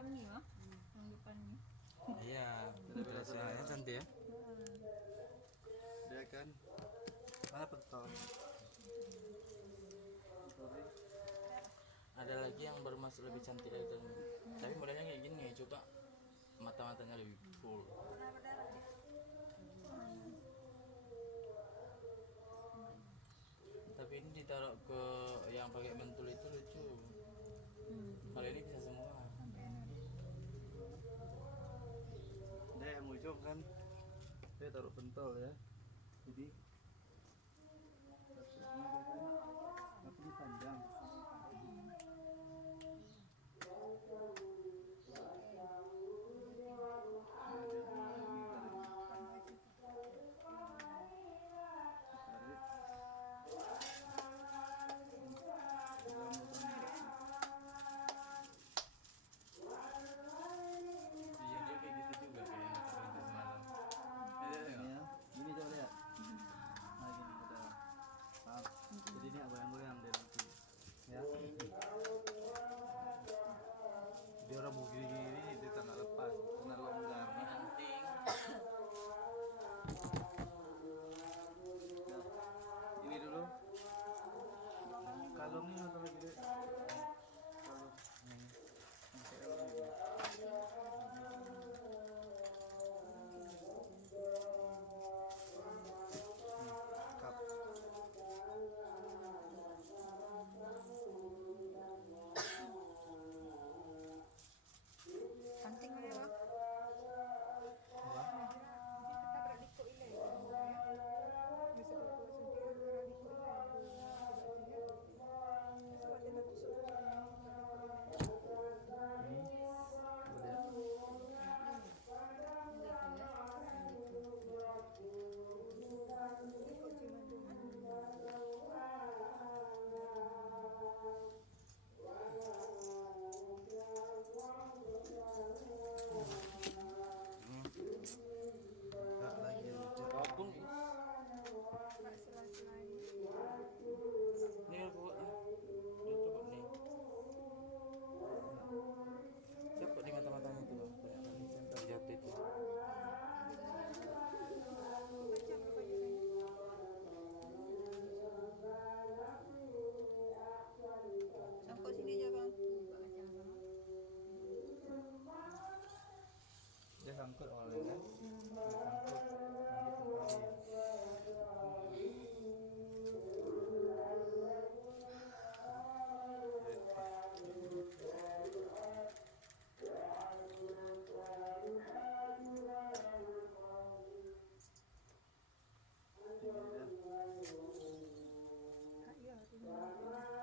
hitam nih mah, yang depan nih. Iya, biasanya cantik ya. Dia kan mana pentol. Ada lagi yang bermas lebih cantik dari itu. Tapi modelnya kayak gini, coba mata-matanya lebih full. Tapi ini ditaruh ke yang pakai mentul itu lucu. Kalau ini bisa semua. Dia yang ujung kan dia taruh pentol ya. Jadi maksudnya dia kan tapi ini panjang. Nah, dia lagi tarik. Tarik. Iya dia kayak gitu juga kayak yang kata Bente semalam. Ini ya, gini coba lihat. Nah gini udah, paham. Jadi ini goyang-goyang dia nanti, ya. Dia orang mau gini-gini, dia tak nak lepas, kena longgar. Yang penting Nah, ini dulu. Kalungnya atau lagi deh. Kalung. Kap. Penting boleh bang. Apa? Kita beradiko ile. Bisa berbuat sendiri beradiko ile. Sebab dia nak tusuk. Ini. Coba lihat. Tak lagi lucu. apapun Tak sela-sela ini. ini aku buat ini coba nih. Siapa di mata-matanya itu bang? Banyak kali yang jatuh itu. Baca berbanyak. Sangkut sini aja bang. Dia sangkut awalnya kan. Dia sangkut. Nanti kembali. Iya,